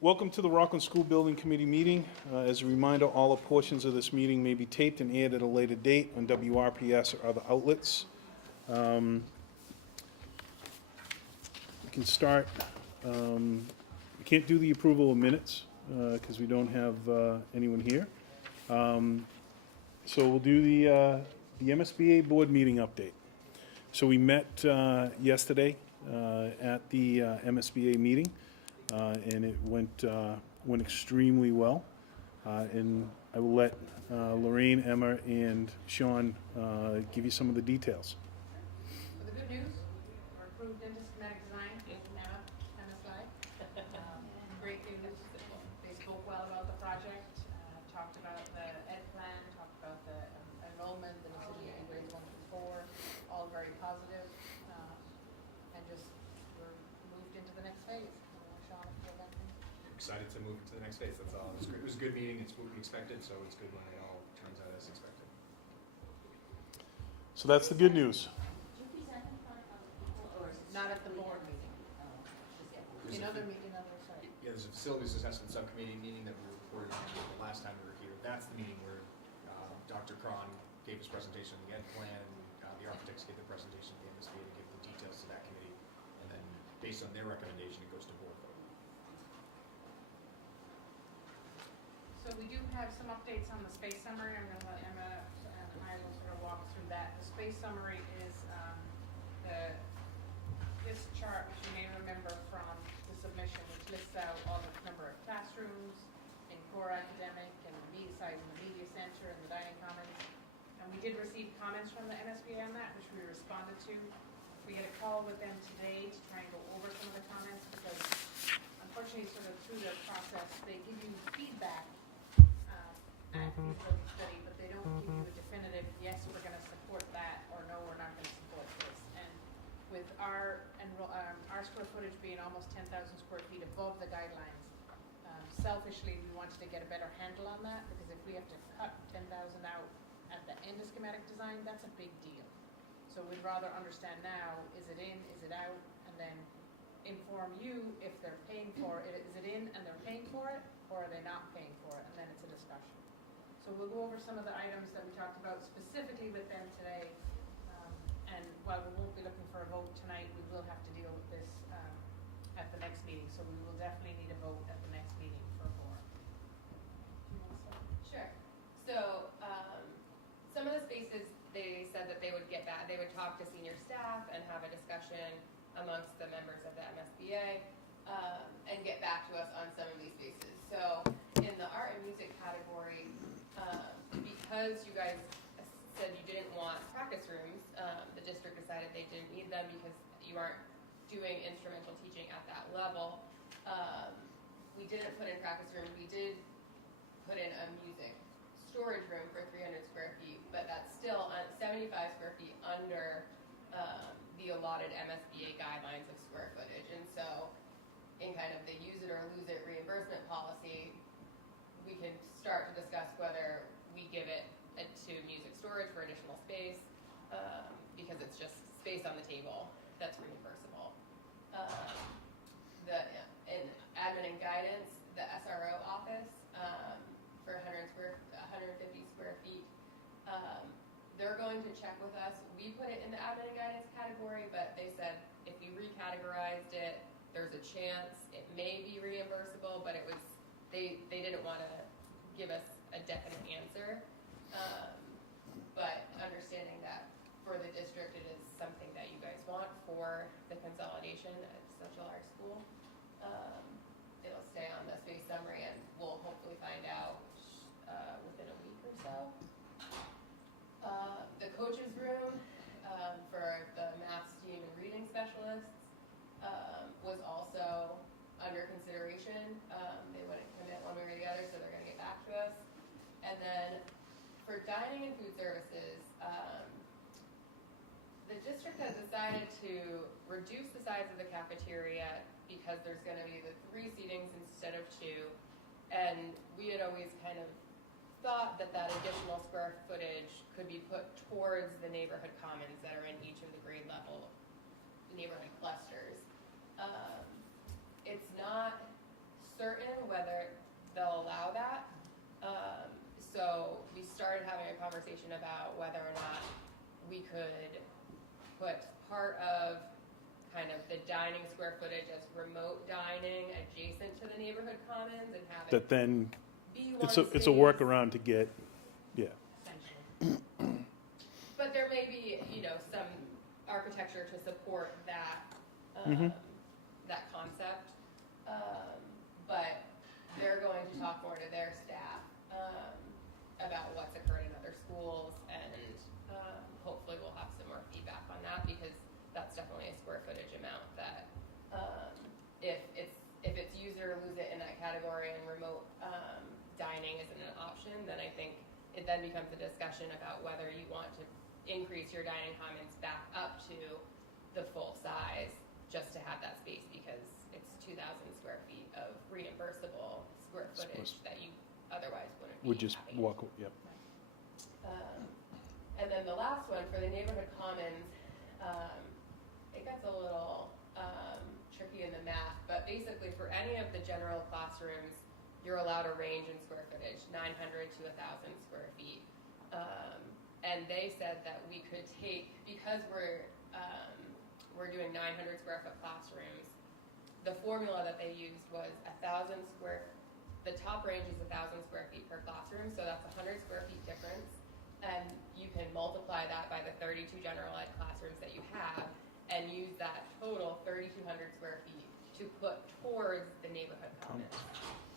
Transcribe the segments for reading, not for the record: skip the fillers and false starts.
Welcome to the Rockland School Building Committee meeting. As a reminder, all the portions of this meeting may be taped and aired at a later date on WRPS or other outlets. We can start. We can't do the approval of minutes because we don't have anyone here. So we'll do the MSPA board meeting update. So we met yesterday at the MSPA meeting. And it went extremely well. And I will let Lorraine, Emma, and Sean give you some of the details. So the good news, we're approved into schematic design, now, on the slide. Great news, they spoke well about the project, talked about the ed plan, talked about the enrollment, the decision in grades 1 through 4, all very positive. And just, we're moved into the next phase. Sean, if you have anything? Excited to move to the next phase. That's all. It was a good meeting. It's what we expected, so it's good when it all turns out as expected. So that's the good news. Not at the board meeting. In other meeting, sorry. Yeah, there's a facilities assessment subcommittee meeting that we reported on the last time we were here. That's the meeting where Dr. Cron gave his presentation on the ed plan, and the architects gave the presentation to the MSPA to give the details to that committee, and then based on their recommendation, it goes to board vote. So we do have some updates on the space summary. I'm going to let Emma and I will sort of walk through that. The space summary is this chart, which you may remember from the submission, which lists out all the number of classrooms in core academic and the media size in the media center and the dining commons. And we did receive comments from the MSPA on that, which we responded to. We had a call with them today to try and go over some of the comments because unfortunately sort of through the process they give you feedback at the feasibility study, but they don't give you a definitive, yes, we're going to support that, or no, we're not going to support this. And with our square footage being almost 10,000 square feet above the guidelines, selfishly we wanted to get a better handle on that, because if we have to cut 10,000 out at the end of schematic design, that's a big deal. So we'd rather understand now, is it in, is it out, and then inform you if they're paying for it. Is it in and they're paying for it, or are they not paying for it, and then it's a discussion. So we'll go over some of the items that we talked about specifically with them today. And while we won't be looking for a vote tonight, we will have to deal with this at the next meeting. So we will definitely need a vote at the next meeting for a quorum. Sure. So some of the spaces, they said that they would get back, they would talk to senior staff and have a discussion amongst the members of the MSPA and get back to us on some of these spaces. So in the art and music category, because you guys said you didn't want practice rooms, the district decided they didn't need them because you aren't doing instrumental teaching at that level. We didn't put in practice rooms. We did put in a music storage room for 300 square feet, but that's still 75 square feet under the allotted MSPA guidelines of square footage. And so in kind of the use it or lose it reimbursement policy, we can start to discuss whether we give it to music storage for additional space because it's just space on the table that's reimbursable. In admin and guidance, the SRO office for 150 square feet, they're going to check with us. We put it in the admin and guidance category, but they said if you recategorized it, there's a chance it may be reimbursable, but it was they didn't want to give us a definite answer. But understanding that for the district it is something that you guys want for the consolidation at such a large school, it'll stay on the space summary and we'll hopefully find out within a week or so. The coaches room for the math, STEAM, and reading specialists was also under consideration. They wouldn't commit one way or the other, so they're going to get back to us. And then for dining and food services, the district has decided to reduce the size of the cafeteria because there's going to be the 3 seatings instead of 2. And we had always kind of thought that that additional square footage could be put towards the neighborhood commons that are in each of the grade level neighborhood clusters. It's not certain whether they'll allow that. So we started having a conversation about whether or not we could put part of kind of the dining square footage as remote dining adjacent to the neighborhood commons and have it That then, be one it's a space. workaround to get, yeah. Essentially. But there may be, some architecture to support that, Mhm. that concept. But they're going to talk more to their staff, about what's occurred in other schools, and, hopefully we'll have some more feedback on that, because that's definitely a square footage amount that, if it's use it or lose it in that category and remote, dining isn't an option, then I think it then becomes a discussion about whether you want to increase your dining commons back up to the full size just to have that space, because it's 2,000 square feet of reimbursable square footage that you otherwise wouldn't be Would just having. walk, yep. And then the last one for the neighborhood commons, it gets a little tricky in the math, but basically for any of the general classrooms, you're allowed a range in square footage, 900 to 1,000 square feet. And they said that we could take, because we're doing 900 square foot classrooms, the formula that they used was 1,000 square, the top range is 1,000 square feet per classroom, so that's 100 square feet difference. And you can multiply that by the 32 general ed classrooms that you have, and use that total 3,200 square feet to put towards the neighborhood commons.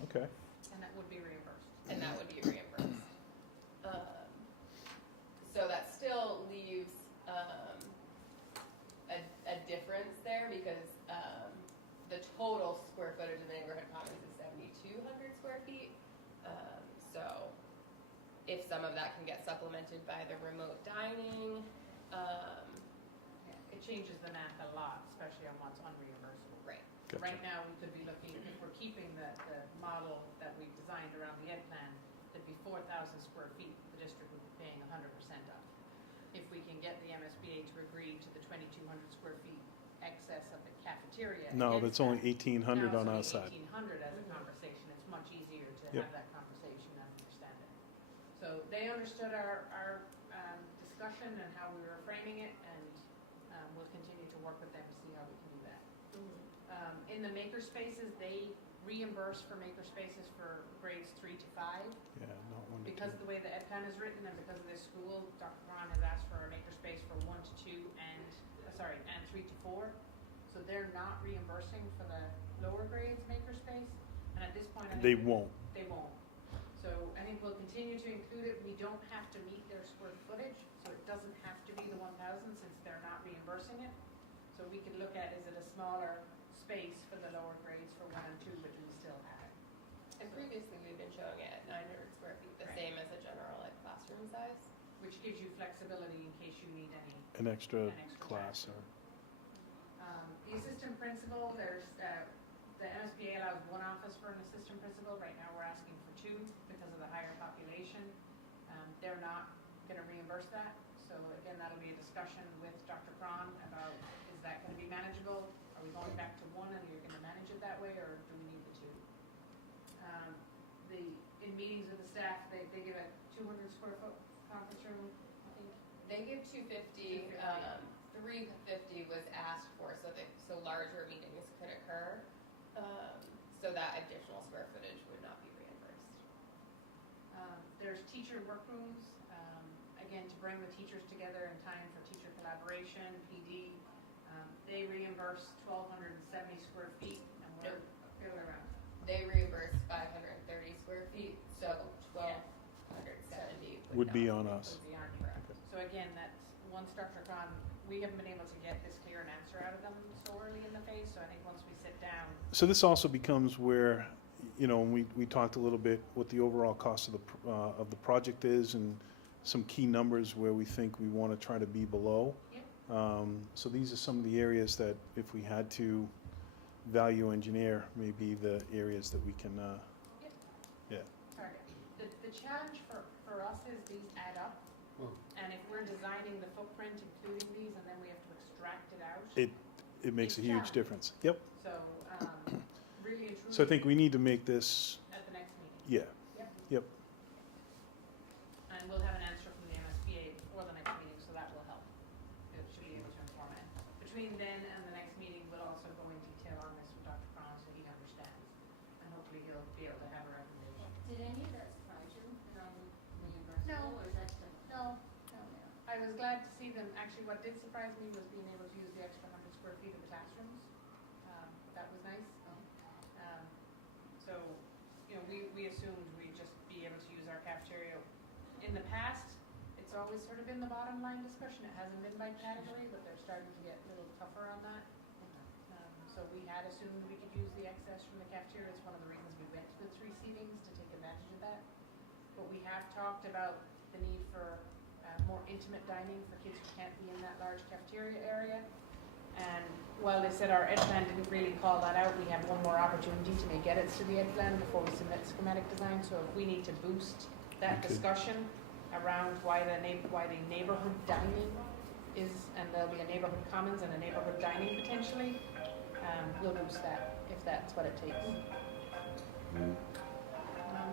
Okay. And that would be reimbursed. And that would be reimbursed. So that still leaves a difference there, because the total square footage of the neighborhood commons is 7,200 square feet. So if some of that can get supplemented by the remote dining, It changes the math a lot, especially on what's unreimbursable. right. Gotcha. Right now, we could be looking, if we're keeping the model that we've designed around the ed plan, that'd be 4,000 square feet, the district would be paying 100% of. If we can get the MSBA to agree to the 2,200 square feet excess of the cafeteria. No, against that's only that, 1,800 now on our it's side. only 1,800 as a conversation, it's much easier to Yep. have that conversation and understand it. So they understood our discussion and how we were framing it, and we'll continue to work with them to see how we can do that. In the maker spaces, they reimburse for maker spaces for grades 3 to 5. Yeah, not 1 to 2. Because of the way the ed plan is written and because of this school, Dr. Ron has asked for a maker space for 1 to 2 and 3 to 4. So they're not reimbursing for the lower grades maker space. And at this point, I think They won't. they won't. So I think we'll continue to include it. We don't have to meet their square footage, so it doesn't have to be the 1,000 since they're not reimbursing it. So we could look at, is it a smaller space for the lower grades for 1 and 2, but do we still have it? And previously, we've been showing it at 900 square feet, the Right. same as a general ed classroom size. Which gives you flexibility in case you need any. An extra An extra class or, The assistant principal, there's, the MSBA allows 1 office for an assistant principal. Right now, we're asking for 2 because of the higher population. They're not gonna reimburse that. So again, that'll be a discussion with Dr. Cron about, is that gonna be manageable? Are we going back to 1 and you're gonna manage it that way, or do we need the 2? In meetings with the staff, they give a 200 square foot conference room, I think. They give 250, 350 was asked for, so larger meetings could occur, so that additional square footage would not be reimbursed. There's teacher workrooms, again, to bring the teachers together in time for teacher collaboration, PD. They reimburse 1,270 square feet, and we're fairly around. They reimburse 530 square feet, so 1,270 would be not on us. Would be on you. So again, that's, once Dr. Khan, we haven't been able to get this clear an answer out of them so early in the phase, so I think once we sit down. So this also becomes where, we talked a little bit what the overall cost of the project is and some key numbers where we think we want to try to be below. Yep. So these are some of the areas that if we had to value engineer, may be the areas that we can, Target. The challenge for us is these add up, and if we're designing the footprint, including these, and then we have to extract it out. it makes a It's huge challenging. difference. Yep. So, really and truly, So I think we need to make this, At the next meeting. yeah, Yep. And we'll have an answer from the MSPA before the next meeting, so that will help. It should be able to inform it. Between then and the next meeting, we'll also go in detail on this with Dr. Cron so he understands. And hopefully he'll be able to have a recommendation. Did any of that surprise you, reimbursable, or is that just? No. I was glad to see them, actually what did surprise me was being able to use the extra 100 square feet of the classrooms. That was nice. So, you know, we assumed we'd just be able to use our cafeteria. In the past, it's always sort of been the bottom line discussion. It hasn't been by category, but they're starting to get a little tougher on that. So we had assumed we could use the excess from the cafeteria. It's one of the reasons we went to the 3 seatings to take advantage of that. But we have talked about the need for more intimate dining for kids who can't be in that large cafeteria area. And while they said our ed plan didn't really call that out, we have one more opportunity to make edits to the ed plan before we submit schematic design. So if we need to boost that Okay. discussion around why the neighborhood dining is, and there'll be a neighborhood commons and a neighborhood dining potentially, we'll boost that if that's what it takes.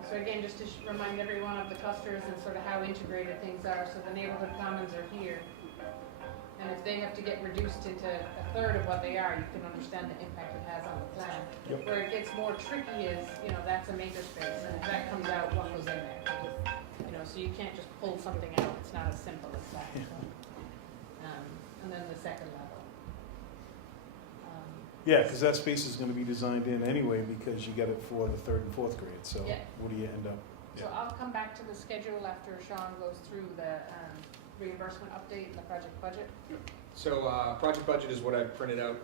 So again, just to remind everyone of the clusters and sort of how integrated things are. So the neighborhood commons are here. And if they have to get reduced into a third of what they are, you can understand the impact it has on the plan. Yep. Where it gets more tricky is, you know, that's a makerspace, and if that comes out, what goes in there? You know, so you can't just pull something out. It's not as simple as that. And then the second level. yeah, because that space is gonna be designed in anyway, because you get it for the 3rd and 4th grade, so Yeah. what do you end up? So I'll come back to the schedule after Sean goes through the reimbursement update and the project budget. So, project budget is what I've printed out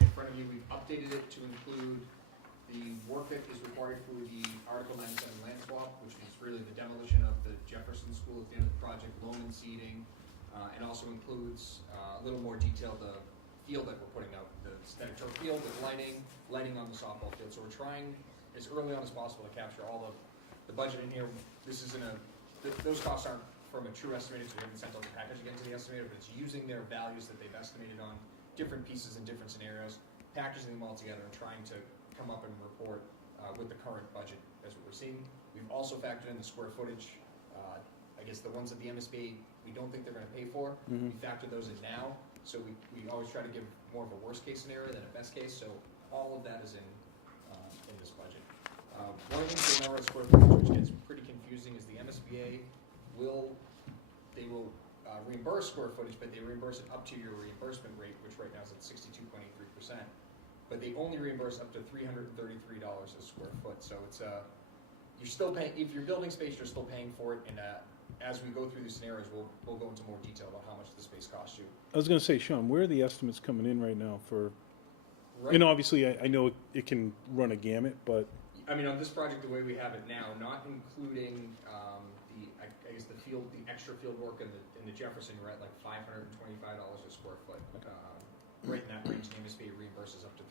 in front of you. We've updated it to include the work that is required for the Article 97 land swap, which is really the demolition of the Jefferson School at the end of the project, loam and seeding, and also includes a little more detail, the field that we're putting out, the synthetic turf field with lighting on the softball field. So we're trying as early on as possible to capture all of the budget in here. This isn't those costs aren't from a true estimated, so we haven't sent out the package again to the estimator, but it's using their values that they've estimated on different pieces in different scenarios, packaging them all together and trying to come up and report with the current budget as what we're seeing. We've also factored in the square footage. I guess the ones that the MSPA, we don't think they're gonna pay for. We factor those in now, so we always try to give more of a worst case scenario than a best case, so all of that is in this budget. One of the things to remember at square footage, which gets pretty confusing, is the MSBA will reimburse square footage, but they reimburse it up to your reimbursement rate, which right now is at 62.83%. But they only reimburse up to $333 a square foot. So it's you're still paying, if you're building space, you're still paying for it. And as we go through these scenarios, we'll go into more detail about how much the space costs you. I was gonna say, Sean, where are the estimates coming in right now for, Right. and obviously, I know it can run a gamut, but, I mean, on this project, the way we have it now, not including I guess the extra field work in the Jefferson, we're at like $525 a square foot. Right in that range, the MSPA reimburses up to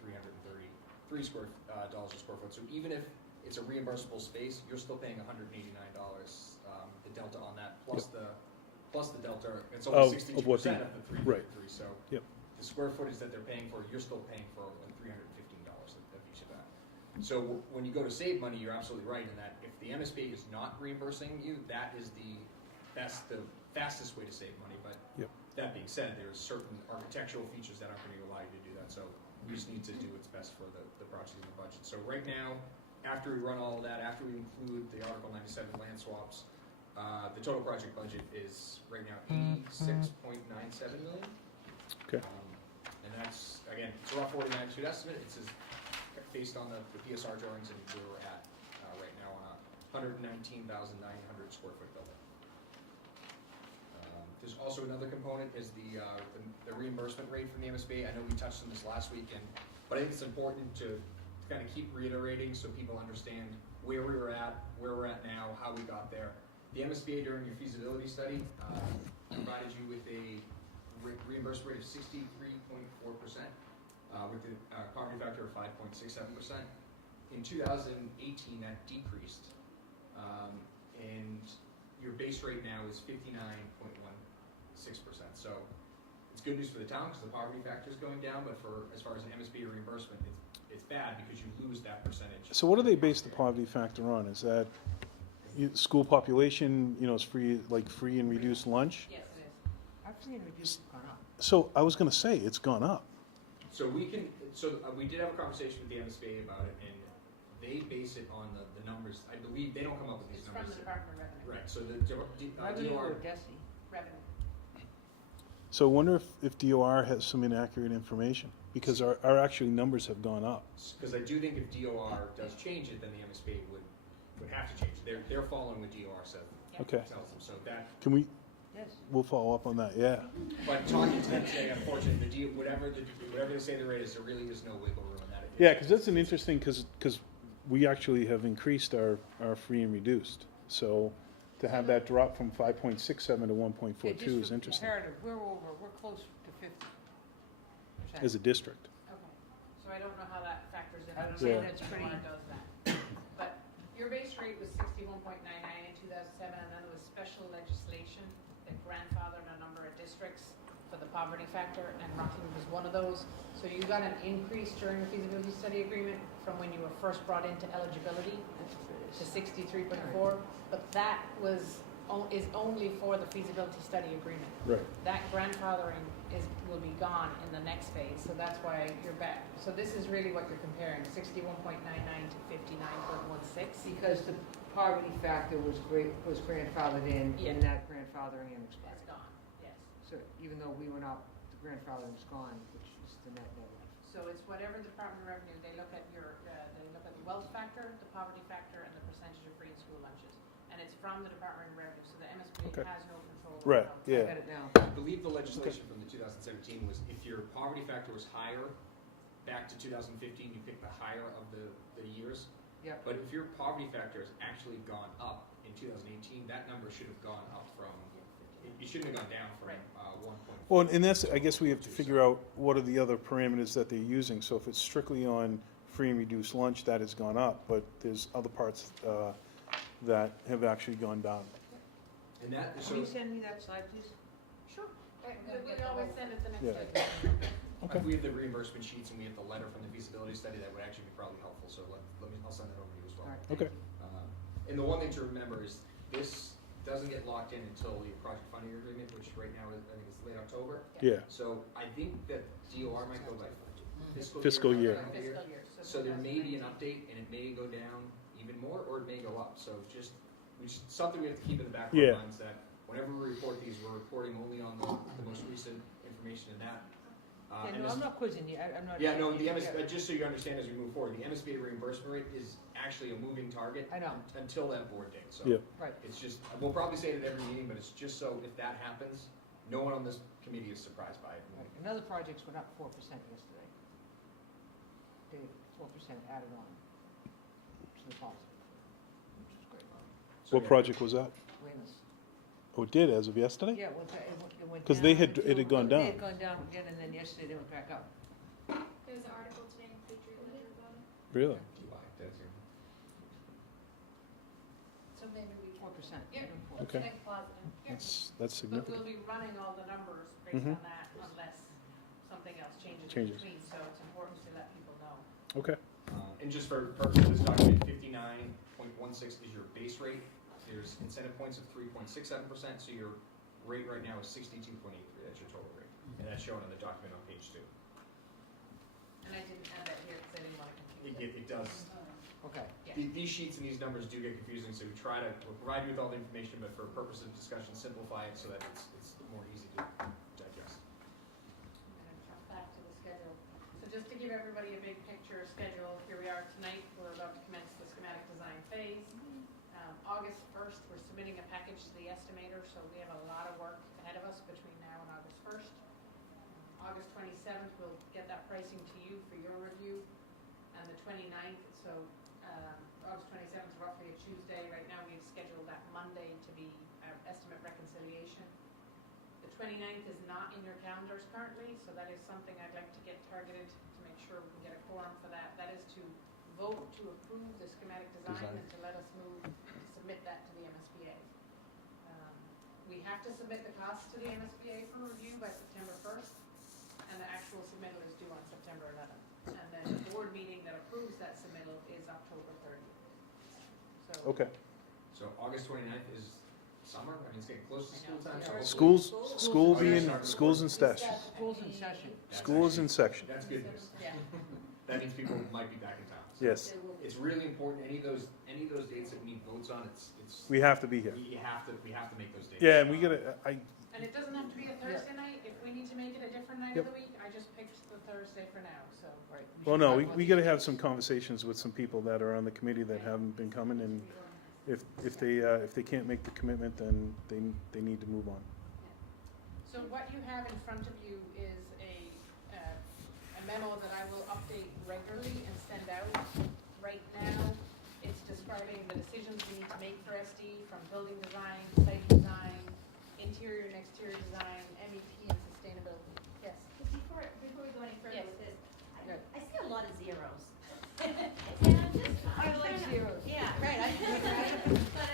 $333 dollars a square foot. So even if it's a reimbursable space, you're still paying $189. The delta on that plus the delta, it's only 62% of the 333. So Yep. the square footage that they're paying for, you're still paying for like $315 of each of that. So when you go to save money, you're absolutely right in that if the MSPA is not reimbursing you, that's the fastest way to save money. But Yep. that being said, there's certain architectural features that aren't going to allow you to do that. So we just need to do what's best for the project and the budget. So right now, after we run all of that, after we include the Article 97 land swaps, the total project budget is right now $86.97 million. okay. And that's, again, it's a rough 40-magnitude estimate. It's based on the PSR drawings and where we're at right now on a 119,900 square foot building. There's also another component is the reimbursement rate from the MSPA. I know we touched on this last week, but I think it's important to kind of keep reiterating so people understand where we were at, where we're at now, how we got there. The MSPA during your feasibility study provided you with a reimbursement rate of 63.4%. With the poverty factor of 5.67%. In 2018, that decreased, and your base rate now is 59.16%. So it's good news for the town because the poverty factor is going down, but as far as an MSPA reimbursement, it's bad because you lose that percentage. So what do they base the poverty factor on? Is that school population, is free, like free and reduced lunch? Yes, it is. Our free and reduced has gone up. So I was gonna say, it's gone up. So we did have a conversation with the MSPA about it, and they base it on the numbers. I believe they don't come up with these It's from numbers. the Department of Revenue. Right, so the Revenue DOR, or DESI? Revenue. So I wonder if DOR has some inaccurate information, because our actually numbers have gone up. because I do think if DOR does change it, then the MSPA would have to change it. They're following what DOR says, Okay, tells them, so that, can we, Yes. we'll follow up on that, yeah. but talking to them today, unfortunately, whatever they say the rate is, there really is no wiggle room in that. Yeah, because that's an interesting, because we actually have increased our free and reduced. So to have that drop from 5.67 to 1.42 is interesting Comparative, we're close to 50%. as a district. Okay, so I don't know how that factors in. I would say Yeah. that's pretty- Does that. But your base rate was 61.99 in 2007, and then there was special legislation that grandfathered a number of districts for the poverty factor, and Rockingham was one of those. So you got an increase during the feasibility study agreement from when you were first brought into eligibility to 63.4, but that is only for the feasibility study agreement. Right. That grandfathering will be gone in the next phase, so that's why you're back. So this is really what you're comparing, 61.99 to 59.16. Because the poverty factor was grandfathered in, Yeah. and that grandfathering in expired. It's gone, yes. So even though we went up, the grandfathering was gone, which is the net negative. So it's whatever the Department of Revenue, they look at the wealth factor, the poverty factor, and the percentage of free and school lunches. And it's from the Department of Revenue, so the MSPA Okay. has no control over Right, how- I yeah. got it now. I believe the legislation from the 2017 was if your poverty factor was higher, back to 2015, you pick the higher of the years. Yep. But if your poverty factor has actually gone up in 2018, that number should have gone up from, it shouldn't have gone down from Right. 1.4. Well, and that's, I guess we have to figure out what are the other parameters that they're using. So if it's strictly on free and reduced lunch, that has gone up, but there's other parts that have actually gone down. And that, Can so, you send me that slide, please? Sure. We gonna get the always whole- send it the next Yeah. day. Okay. we have the reimbursement sheets and we have the letter from the feasibility study that would actually be probably helpful, so I'll send that over to you as well. All right. Okay. And the one thing to remember is this doesn't get locked in until the project funding agreement, which right now is, I think it's late October. Yeah, So I think that DOR might go by Fiscal year. not calendar Fiscal year. So there may be an update and it may go down even more or it may go up. So something we have to keep in the back of Yeah. our minds that whenever we report these, we're reporting only on the most recent information in that. Yeah, and no, this- I'm not quizzing you, I'm not. yeah, no, the Yeah. just so you understand as we move forward, the MSPA reimbursement rate is actually a moving target I know, until that board date. So Yeah. right. it's just, we'll probably say it at every meeting, but it's just so if that happens, no one on this committee is surprised by it. Right. And other projects went up 4% yesterday. They, 4% added on to the policy, which is great. So, what yeah. project was that? Weymouth. Oh, it did, as of yesterday? Yeah, it went 'Cause down they had- it until- had gone They down. had gone down again, and then yesterday they went back up. There's an article today in Patriot Ledger about it. Really? July, that's it. So maybe we can. 4%. Yeah. even 4%. Okay. Think positive. That's But significant. we'll be running all the numbers based Mhm. on that unless something else changes in Changes. between, so it's important to let people know. Okay, And just for purpose of this document, 59.16 is your base rate. There's incentive points of 3.67%, so your rate right now is 62.83. That's your total rate. And that's shown in the document on page 2. And I didn't add that here because I didn't want to confuse it. It does. Okay. Yeah. These sheets and these numbers do get confusing, so we'll provide you with all the information, but for purposes of discussion, simplify it so that it's more easy to digest. I'm gonna jump back to the schedule. So just to give everybody a big picture schedule, here we are tonight, we're about to commence the schematic design phase. August 1st, we're submitting a package to the estimator, so we have a lot of work ahead of us between now and August 1st. August 27th, we'll get that pricing to you for your review. And the 29th, so August 27th is roughly a Tuesday. Right now, we've scheduled that Monday to be our estimate reconciliation. The 29th is not in your calendars currently, so that is something I'd like to get targeted to make sure we can get a quorum for that. That is to vote to approve the schematic design and to let us move to submit that to the MSPA. We have to submit the costs to the MSPA for review by September 1st, and the actual submittal is due on September 11th. And then and the board meeting that approves that submittal is October 30th. So, Okay. So August 29th is summer, I mean, it's getting close to I school know. time, so Yeah. hopefully- School Oh, yeah, being, sorry. school's in session. School's in session. That's School is in actually- section. That's good news. yeah. That means people might be back in town. So Yes, It's really important, any of those dates that we need votes on, it's, we have to be here. we have to make those dates. Yeah, and we gotta, And it doesn't have to be a Thursday night, if we need to make it a different night of the week, I just picked the Thursday for now, so. Right. well, no, we gotta have some conversations with some people that are on the committee that haven't been coming, and if they can't make the commitment, then they need to move on. So what you have in front of you is a memo that I will update regularly and send out. Right now, it's describing the decisions we need to make for SD, from building design, site design, interior and exterior design, MEP and sustainability. Yes? Before we go any further Yes. with this, Good. I see a lot of zeros. And I'm just, I like trying to- zeros. Yeah, right, but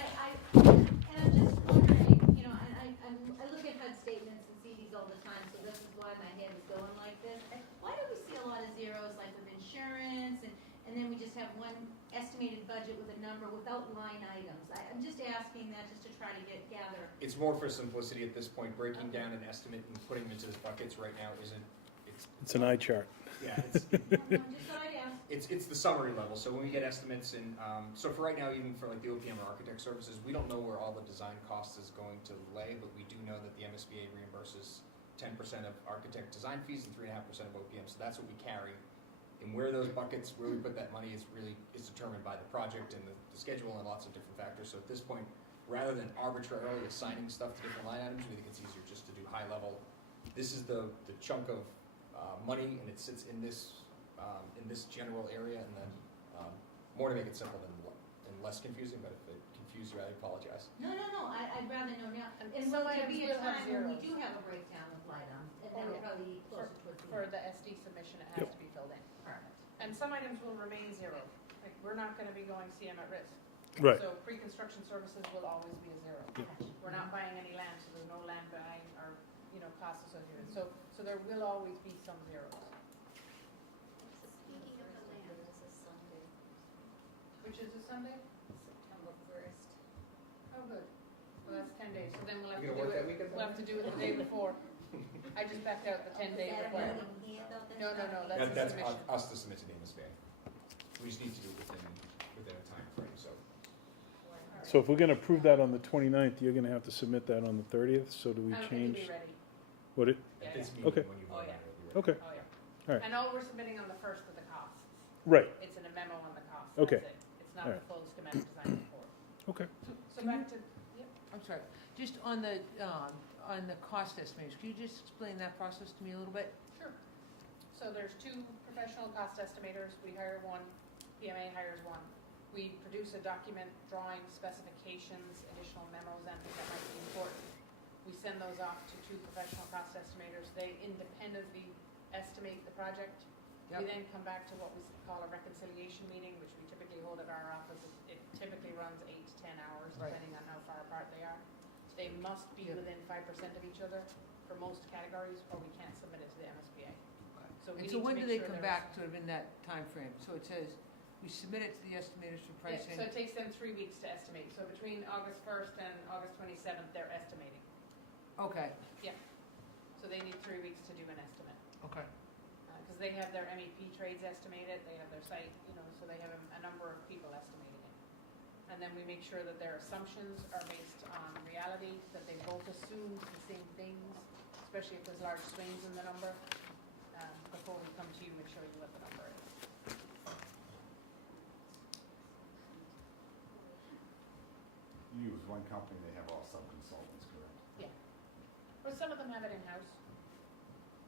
and I'm just wondering, you know, I look at HUD statements and see these all the time, so this is why my head is going like this. Why do we see a lot of zeros, like with insurance, and then we just have one estimated budget with a number without line items? I'm just asking that just to try to gather. It's more for simplicity at this point, breaking down an estimate and putting them into the buckets right now isn't, It's an eye chart. yeah, I'm just thought I'd ask. it's the summary level, so when we get estimates and, so for right now, even for like the OPM or architect services, we don't know where all the design cost is going to lay, but we do know that the MSPA reimburses 10% of architect design fees and 3.5% of OPM, so that's what we carry. And where those buckets, where we put that money is determined by the project and the schedule and lots of different factors, so at this point, rather than arbitrarily assigning stuff to different line items, we think it's easier just to do high level. This is the chunk of money, and it sits in this general area, and then more to make it simple and less confusing. But if it confused you, I apologize. No, I'd rather know now. And And some will there items be a will have time when we zeros. do have a breakdown of line items, and Oh, that will yeah. probably be closer towards the For end. the SD submission, it has Yep. to be filled in. Perfect. And some items will remain zero. Like, we're not gonna be going CM at risk. Right. So pre-construction services will always be a zero. Gotcha. We're not buying any land, so there's no land buying or, costs associated. So there will always be some zeros. Speaking of the land, this is Sunday, Which is a Sunday? September 1st. Oh, good. Well, that's 10 days, so then we'll have You to gonna do work that it, weekend? we'll have to do it the day before. I just backed out the 10-day requirement. No, that's a That's submission. us to submit to the MSPA. We just need to do it within a time frame. So if we're gonna approve that on the 29th, you're gonna have to submit that on the 30th, so do we I don't think change? it'll be ready. What it, Yeah, At this yeah. meeting, Okay. when you Oh, vote on yeah. it, it'll be ready. okay, Oh, yeah. All right. And all we're submitting on the first of the costs. right, It's in a memo on the costs. Okay. That's it. It's not All the right. full schematic design report. okay. So back to, I'm sorry, just on the cost estimates, can you just explain that process to me a little bit? sure. So there's two professional cost estimators. We hire one, PMA hires one. We produce a document, drawing specifications, additional memos, anything that might be important. We send those off to two professional cost estimators. They independently estimate the project. We Yep. then come back to what we call a reconciliation meeting, which we typically hold at our office. It typically runs 8 to 10 hours, Right. depending on how far apart they are. They must be Yep. within 5% of each other for most categories, or we can't submit it to the MSPA. So we And need so to when make do they sure come there's- back sort of in that time frame? So it says, we submit it to the estimators for Yeah, pricing. so it takes them 3 weeks to estimate. So between August 1st and August 27th, they're estimating. Okay, So they need 3 weeks to do an estimate. okay. Because they have their MEP trades estimated, they have their site, so they have a number of people estimating it. And then we make sure that their assumptions are based on reality, that they both assume the same things, especially if there's large swings in the number. Before we come to you and show you what the number is. You use one company, they have all sub-consultants, correct? Or some of them have it in-house.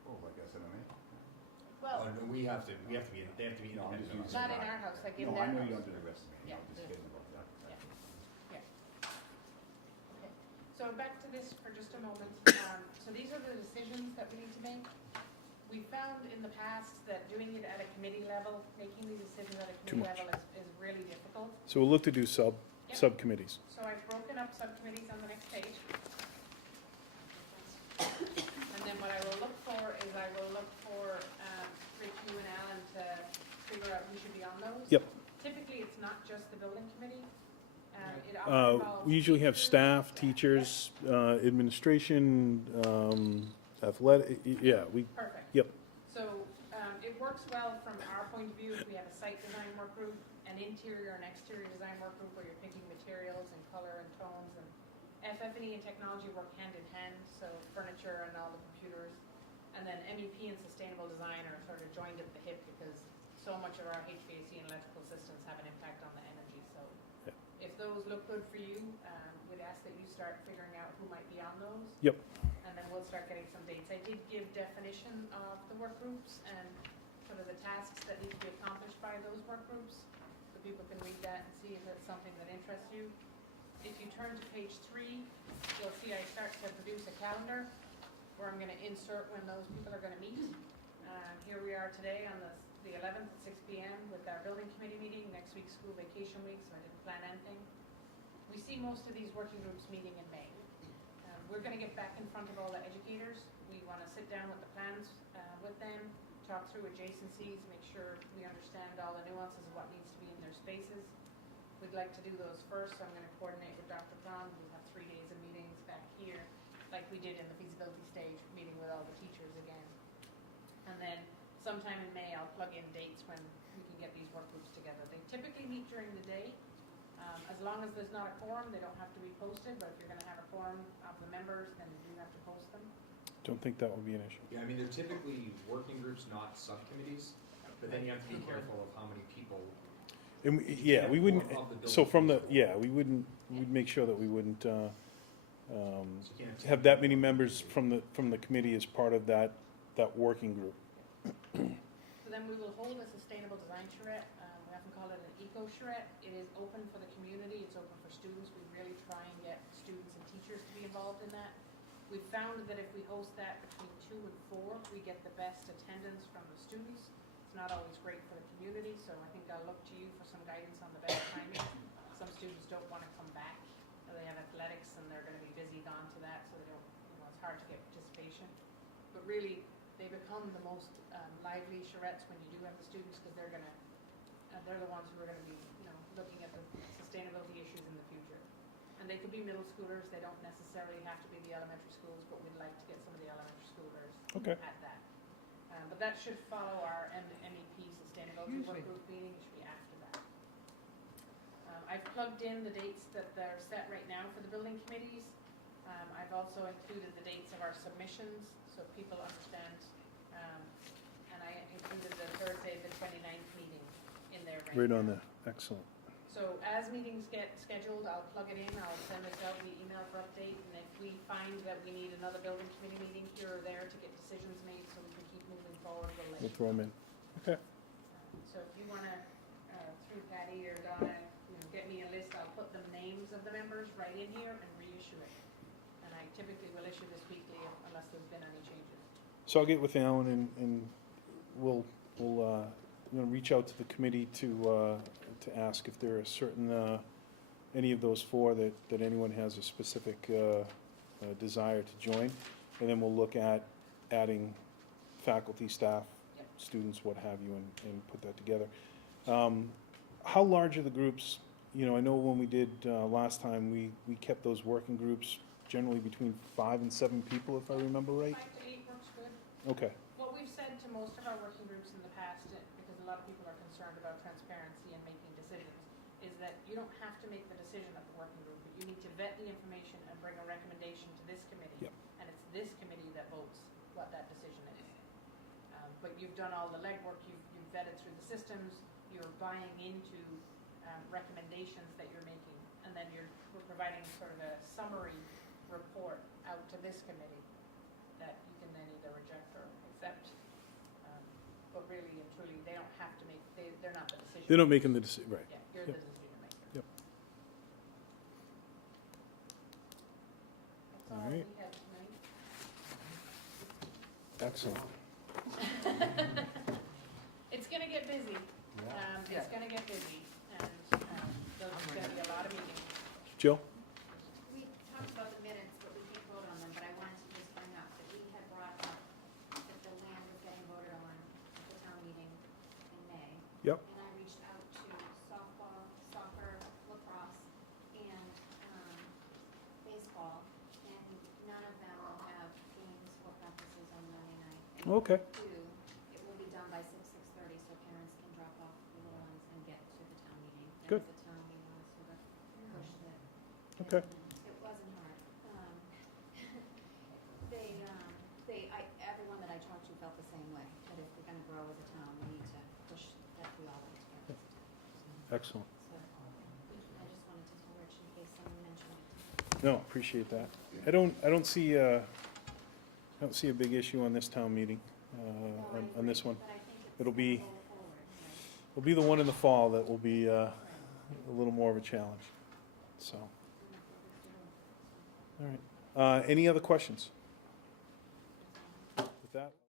Oh, like SMA? Well, Oh, no, they have to be No, I'm independent. just using- not in our house, like in No, their I know house. you don't do the rest of me, Yeah. I'm just kidding about that. Okay. So back to this for just a moment. So these are the decisions that we need to make. We found in the past that doing it at a committee level, making these decisions at a Too committee much. level is really difficult. So we'll look to do Yep. subcommittees. So I've broken up subcommittees on the next page. And then what I will look for is I will look for Rick, you and Alan to We usually have staff, teachers, administration, athletic, yeah, Perfect. Yep. So, it works well from our point of view if we have a site design work group, an interior and exterior design work group where you're picking materials and color and tones, and FF&E and technology work hand in hand, so furniture and all the computers. And then MEP and sustainable design are sort of joined at the hip because so much of our HVAC and electrical systems have an impact on the energy, so. Yeah. If those look good for you, we'd ask that you start figuring out who might be on those. Yep. And then we'll start getting some dates. I did give definition of the work groups and sort of the tasks that need to be accomplished by those work groups, so people can read that and see if it's something that interests you. If you turn to page 3, you'll see I start to produce a calendar where I'm gonna insert when those people are gonna meet. Here we are today on the 11th at 6 p.m. with our building committee meeting. Next week's school vacation week, so I didn't plan anything. We see most of these working groups meeting in May. We're gonna get back in front of all the educators. We wanna sit down with the plans with them, talk through adjacencies, make sure we understand all the nuances of what needs to be in their spaces. We'd like to do those first, so I'm gonna coordinate with Dr. Cron. We'll have 3 days of meetings back here, like we did in the feasibility stage, meeting with all the teachers again. And then sometime in May, I'll plug in dates when we can get these work groups together. They typically meet during the day. As long as there's not a quorum, they don't have to be posted, but if you're gonna have a quorum of the members, then you do have to post them. Don't think that would be an issue. Yeah, I mean, they're typically working groups, not subcommittees, but then you have to be careful of how many people. And, Yeah, we wouldn't, of the so building from the, principal. we'd make sure that we wouldn't, So you can't have that many members from the committee as part of that working group. So then we will hold a sustainable design charrette. We often call it an eco charrette. It is open for the community, it's open for students. We really try and get students and teachers to be involved in that. We've found that if we host that between 2 and 4, we get the best attendance from the students. It's not always great for the community, so I think I'll look to you for some guidance on the best timing. Some students don't want to come back, or they have athletics and they're going to be busy gone to that, so they don't, it's hard to get participation. But really, they become the most lively charrettes when you do have the students, because they're the ones who are going to be, looking at the sustainability issues in the future. And they could be middle schoolers, they don't necessarily have to be the elementary schools, but we'd like to get some of the elementary schoolers Okay. at that. But that should follow our MEP sustainability work Usually. group meeting, it should be after that. I've plugged in the dates that they're set right now for the building committees. I've also included the dates of our submissions, so people understand. And I included the Thursday, the 29th meeting in there Right now. on there, excellent. So as meetings get scheduled, I'll plug it in, I'll send this out via email for update, and if we find that we need another building committee meeting here or there to get decisions made so we can keep moving forward, we'll let We'll you throw them in. Okay. So if you wanna, through Patty or Donna, get me a list, I'll put the names of the members right in here and reissue it. And I typically will issue this weekly unless there's been any changes. So I'll get with Alan and we'll reach out to the committee to ask if there are certain, any of those 4 that anyone has a specific desire to join. And then we'll look at adding faculty, staff, Yep. students, what have you, and put that together. How large are the groups? I know when we did last time, we kept those working groups generally between 5 and 7 people, if I remember right. 5 to 8 works good. Okay. What we've said to most of our working groups in the past, because a lot of people are concerned about transparency and making decisions, is that you don't have to make the decision at the working group, but you need to vet the information and bring a recommendation to this committee. Yep. And it's this committee that votes what that decision is. But you've done all the legwork, you've vetted through the systems, you're buying into recommendations that you're making, and then we're providing sort of a summary report out to this committee that you can then either reject or accept. But really and truly, they don't have to make, they're not the decision. They're not making the decision, right. Yeah, you're Yep. the decision maker. Yep. That's All all we right. have tonight. Excellent. It's gonna get busy. It's gonna get busy, and there's gonna be a lot of meetings. Jill? We talked about the minutes, but we can't vote on them, but I wanted to just bring up that we had brought up that the land was getting voted on at the town meeting in May. Yep. And I reached out to softball, soccer, lacrosse, and Okay. It will be done by 6:30, so parents can drop off the little ones and get to the town meeting. Good. And as a town, we want to sort of push that. Okay. It wasn't hard. Everyone that I talked to felt the same way, that if we're gonna grow as a town, we need to push that we all want to parents. Excellent. So, I just wanted to tell Rich in case someone mentioned it. No, appreciate that. I don't see a big issue on this town meeting, on this one. But I think it's It'll be- gonna go forward, right? It'll be the one in the fall that will be a little more of a challenge, so. All right. Any other questions? With that.